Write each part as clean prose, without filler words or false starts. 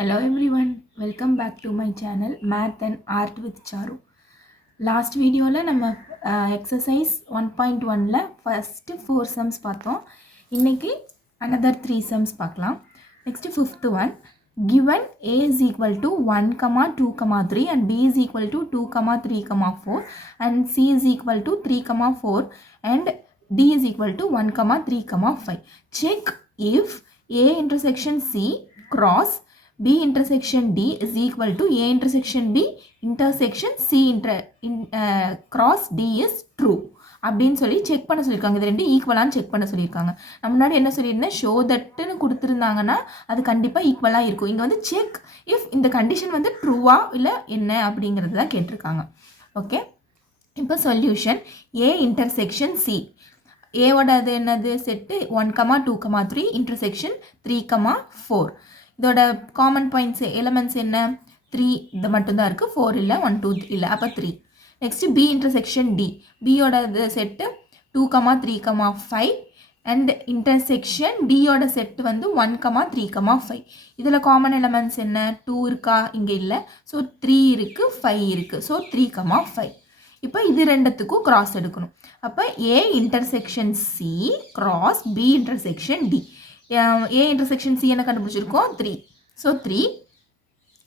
Hello everyone, welcome back to my channel Math and Art with Charu. Last video la நம்ம exercise 1.1ல first 4 sums பார்த்தோம். இன்னைக்கு another 3 sums பார்க்கலாம். Next fifth one, given a is equal to 1, 2, 3 and b is equal to 2, 3, 4 and c is equal to 3, 4 and d is equal to 1, 3, 5. Check if a intersection c cross B intersection D is equal to A intersection B intersection C cross D is true அப்படின்னு சொல்லி check பண்ண சொல்லியிருக்காங்க. இது ரெண்டு ஈக்குவலான்னு check பண்ண சொல்லியிருக்காங்க. நான் முன்னாடி என்ன சொல்லியிருந்தேன், ஷோ தட்டுன்னு கொடுத்துருந்தாங்கன்னா அது கண்டிப்பாக ஈக்குவலாக இருக்கும். இங்கே வந்து செக் இஃப் இந்த கண்டிஷன் வந்து ட்ரூவா இல்லை என்ன அப்படிங்கிறது தான் கேட்டிருக்காங்க. ஓகே, இப்போ சொல்யூஷன் ஏ இன்டர்செக்ஷன் சி. ஏவோட அது என்னது செட்டு 1, 2, 3 இன்டர்செக்ஷன் 3, 4. இதோட காமன் பாயிண்ட்ஸ் எலமெண்ட்ஸ் என்ன, 3 இது மட்டும்தான் இருக்குது, 4 இல்லை, 1, 2 இல்லை, அப்போ 3. Next B intersection D. பியோட செட்டு 2, 3, 5 அண்ட் இன்டர்செக்ஷன் டியோட செட்டு வந்து 1, 3, 5. இதில் காமன் எலமெண்ட்ஸ் என்ன, 2 இருக்கா, இங்கே இல்லை, ஸோ 3 இருக்குது, 5 இருக்குது, ஸோ 3, 5. இப்போ இது ரெண்டுத்துக்கும் கிராஸ் எடுக்கணும். அப்போ A intersection C cross B intersection D. A intersection C என்ன கண்டுபிடிச்சிருக்கோம், 3. ஸோ 3.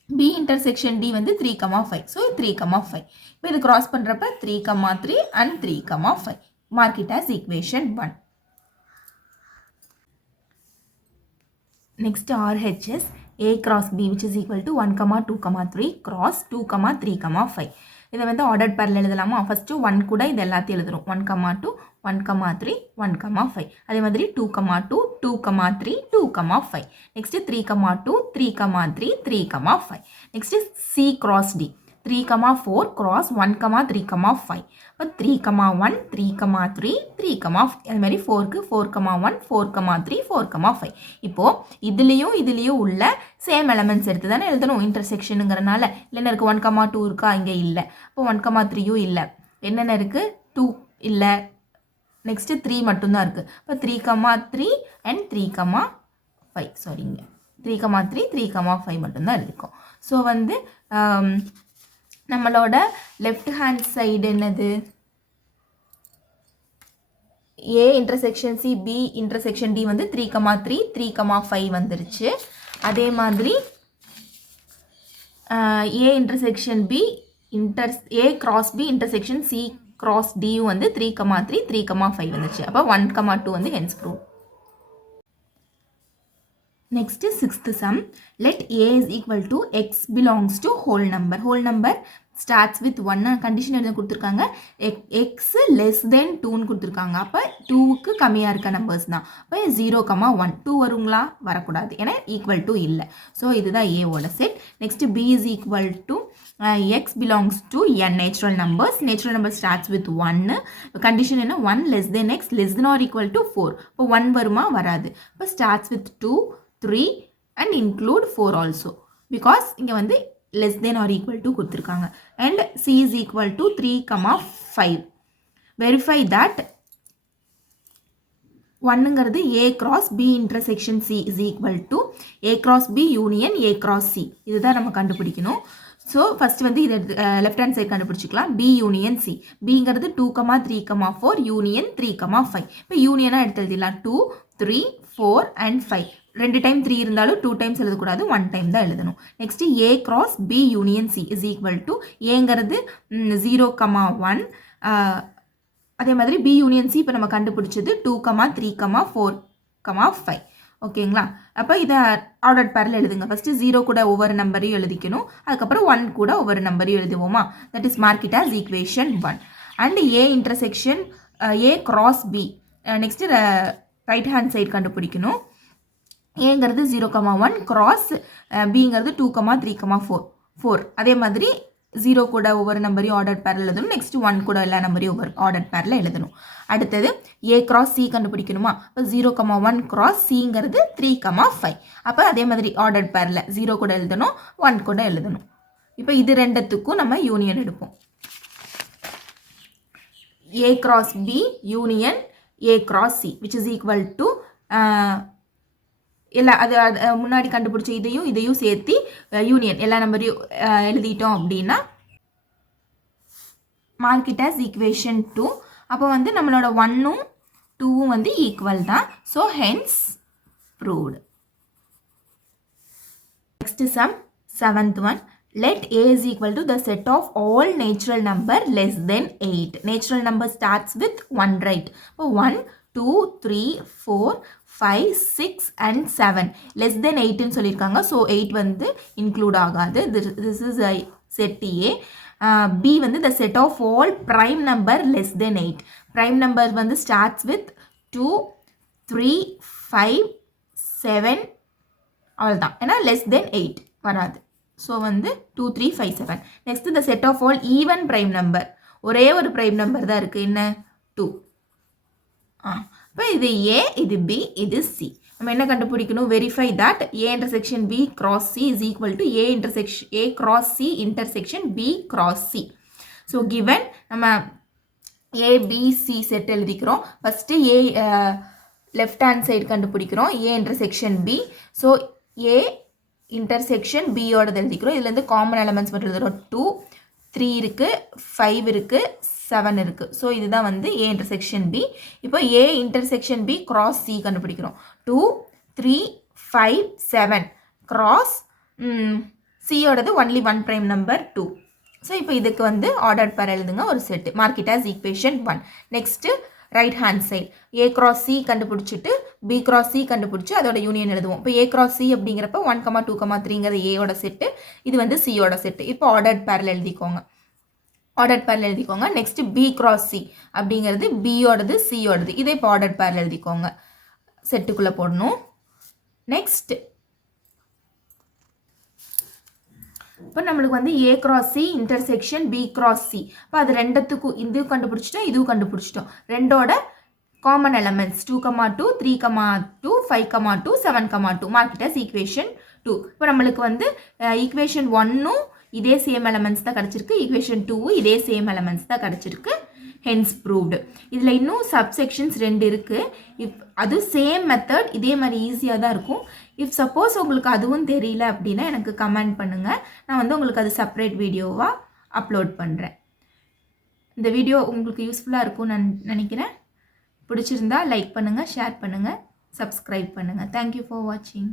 பி இன்டர்செக்ஷன் டி வந்து 3, 5. ஸோ 3, 5. இப்போ இது கிராஸ் பண்ணுறப்ப 3, 3 and 3, 5. Mark it as equation 1. Next RHS A cross B which is equal to 1, 2, 3 cross 2, 3, 5. இதை வந்து order பேரில் எழுதலாமா? ஃபஸ்ட்டு 1 கூட இது எல்லாத்தையும் எழுதுறோம். 1, 2, 1, 3, 1, 5. அதே மாதிரி 2, 2, 2, 3, 2, 5. Next 3, 2, 3, 3, 3, 5. Next C cross D. 3, 4 cross 1, 3, 5. இப்போ 3, 1, 3, 3, 3, 5. அது மாதிரி 4க்கு 4, 1, 4, 3, 4, 5. இப்போது இதுலேயும் உள்ள சேம் எலமெண்ட்ஸ் எடுத்து தானே எழுதணும் இன்டர்செக்ஷனுங்கிறனால. இல்லைன்னா இருக்குது 1, 2 இருக்கா, இங்கே இல்லை. இப்போ 1, 3யும் இல்லை. என்னென்ன இருக்குது, 2 இல்லை, நெக்ஸ்ட்டு 3 மட்டும்தான் இருக்குது. இப்போ 3, 3 அண்ட் 3, 5. சாரிங்க, 3, 3, 3, 5 மட்டும்தான் இருக்கும். ஸோ வந்து நம்மளோட லெஃப்ட் ஹேண்ட் சைடு என்னது, A intersection C B intersection D வந்து 3, 3, 3, 5 வந்துருச்சு. அதே மாதிரி A intersection B A cross B intersection C cross டியும் வந்து 3, 3, 3, 5 வந்துச்சு. அப்போ 1, 2 வந்து hence prove. Next sixth sum, let A is equal to x belongs to whole number. Whole number starts with 1 condition எழுத கொடுத்துருக்காங்க. x less than 2ன்னு கொடுத்துருக்காங்க. அப்போ 2க்கு கம்மியாக இருக்க நம்பர்ஸ் தான். அப்போ 0, 1, 2 வருங்களா, வரக்கூடாது, ஏன்னா ஈக்குவல் டு இல்லை. ஸோ இதுதான் ஏவோட set. Next b is equal to x belongs to n natural numbers. Natural number starts with 1. Condition என்ன, 1 less than x less than or equal to 4. இப்போ 1 வருமா, வராது. இப்போ starts with 2, 3 and include 4 also because இங்கே வந்து less than or equal to கொடுத்துருக்காங்க. and c is equal to 3, 5. verify that 1ங்கிறது a cross b intersection c is equal to a cross b union a cross c. இதுதான் நம்ம கண்டுபிடிக்கணும். So first வந்து இதை left hand side கண்டுபிடிச்சிக்கலாம். B union C. பிங்கிறது 2, 3, 4 union 3, 5. இப்போ யூனியனாக எடுத்து எழுதிடலாம். 2, 3, 4 and 5. 2 டைம் 3 இருந்தாலும் 2 டைம்ஸ் எழுதக்கூடாது, 1 டைம் தான் எழுதணும். Next A cross B union C is equal to ஏங்கிறது 0, 1. அதே மாதிரி பி யூனியன் சி இப்போ நம்ம கண்டுபிடிச்சது 2, 3, 4, 5. ஓகேங்களா? அப்போ இதை ஆர்டர் பேரில் எழுதுங்க. ஃபஸ்ட்டு 0 கூட ஒவ்வொரு நம்பரையும் எழுதிக்கணும், அதுக்கப்புறம் 1 கூட ஒவ்வொரு நம்பரையும் எழுதுவோமா. That is mark it as equation 1. And A intersection A cross B. Next right hand side கண்டுபிடிக்கணும். ஏங்கிறது 0, 1 கிராஸ் பிங்கிறது 2, 3, 4. அதே மாதிரி 0 கூட ஒவ்வொரு நம்பரையும் ஆர்டர் பேரில் எழுதணும். நெக்ஸ்ட் 1 கூட எல்லா நம்பரையும் ஒவ்வொரு ஆர்டர் பேரில் எழுதணும். அடுத்தது ஏ கிராஸ் சி கண்டுபிடிக்கணுமா. இப்போ 0, 1 கிராஸ் சிங்கிறது 3, 5. அப்போ அதே மாதிரி ஆர்டர் பேரில் 0 கூட எழுதணும், 1 கூட எழுதணும். இப்போ இது ரெண்டுத்துக்கும் நம்ம யூனியன் எடுப்போம். A cross B union A cross C which is equal to எல்லா அது முன்னாடி கண்டுபிடிச்ச இதையும் சேர்த்து யூனியன் எல்லா நம்பரையும் எழுதிட்டோம் அப்படின்னா மார்க் இட் ஆஸ் ஈக்குவேஷன் 2. அப்போ வந்து நம்மளோட 1ம் 2ம் வந்து ஈக்குவல் தான். So hence proved. Next sum 7th one. Let A is equal to the set of all natural number less than 8. Natural number starts with 1, right? So 1, 2, 3, 4, 5, 6 and 7. Less than 8 ன்னு சொல்லியிருக்காங்க. So 8 வந்து include ஆகாது. This is a set A. B வந்து the set of all prime number less than 8. Prime number வந்து starts with 2, 3, 5, 7 அவ்வளோதான். ஏன்னா less than 8 வராது. So வந்து 2, 3, 5, 7. Next the set of all even prime number. ஒரே ஒரு prime number தான் இருக்குது. என்ன 2. இப்போ இது A, இது B, இது C. நம்ம என்ன கண்டுபிடிக்கணும்? Verify that A intersection B cross C is equal to A cross C intersection B cross C. So given நம்ம A, B, C செட் எழுதிக்கிறோம். First A left hand side கண்டுபிடிக்கிறோம். A intersection B. So A intersection B ஓடது எழுதிக்கிறோம். இதுலேருந்து common elements மட்டும் எழுதுகிறோம். 2, 3 இருக்குது, 5 இருக்குது, 7 இருக்குது. ஸோ இதுதான் வந்து A intersection B. இப்போ A intersection B cross C கண்டுபிடிக்கிறோம். 2, 3, 5, 7 cross C ஓடது only one prime number 2. So இப்போ இதுக்கு வந்து ஆர்டர் பேர் எழுதுங்க ஒரு set. Mark it as equation 1. Next right hand side A cross C கண்டுபிடிச்சிட்டு B cross C கண்டுபிடிச்சி அதோட யூனியன் எழுதுவோம். இப்போ A cross C அப்படிங்கிறப்ப 1, 2, 3ங்கிறது ஏயோட செட்டு, இது வந்து சியோட செட்டு. இப்போ ஆர்டர்ட் பேரில் எழுதிக்கோங்க. நெக்ஸ்ட் B cross C அப்படிங்கிறது பியோடது சியோடது, இதை இப்போ ஆர்டர்ட் பேரில் எழுதிக்கோங்க. செட்டுக்குள்ளே போடணும். நெக்ஸ்ட் இப்போ நம்மளுக்கு வந்து A cross C intersection B cross C. இப்போ அது ரெண்டுத்துக்கும் இதுவும் கண்டுபிடிச்சிட்டோம், இதுவும் கண்டுபிடிச்சிட்டோம். ரெண்டோட common elements 2, 2, 3, 2, 5, 2, 7, 2. Mark it as equation 2. இப்போ நம்மளுக்கு வந்து ஈக்குவேஷன் 1ம் இதே சேம் எலமெண்ட்ஸ் தான் கிடச்சிருக்கு, ஈக்குவேஷன் 2ம் இதே சேம் எலமெண்ட்ஸ் தான் கிடச்சிருக்கு. Hence proved. இதில் இன்னும் சப்செக்ஷன்ஸ் 2 இருக்குது. அது சேம் மெத்தட், இதே மாதிரி ஈஸியாக தான் இருக்கும். இஃப் சப்போஸ் உங்களுக்கு அதுவும் தெரியல அப்படின்னா எனக்கு கமெண்ட் பண்ணுங்கள். நான் வந்து உங்களுக்கு அது செப்பரேட் வீடியோவாக அப்லோட் பண்ணுறேன். இந்த வீடியோ உங்களுக்கு யூஸ்ஃபுல்லாக இருக்கும்னு நினைக்கிறேன். பிடிச்சிருந்தா லைக் பண்ணுங்கள், ஷேர் பண்ணுங்கள், சப்ஸ்கிரைப் பண்ணுங்கள். தேங்க்யூ ஃபார் வாட்சிங்.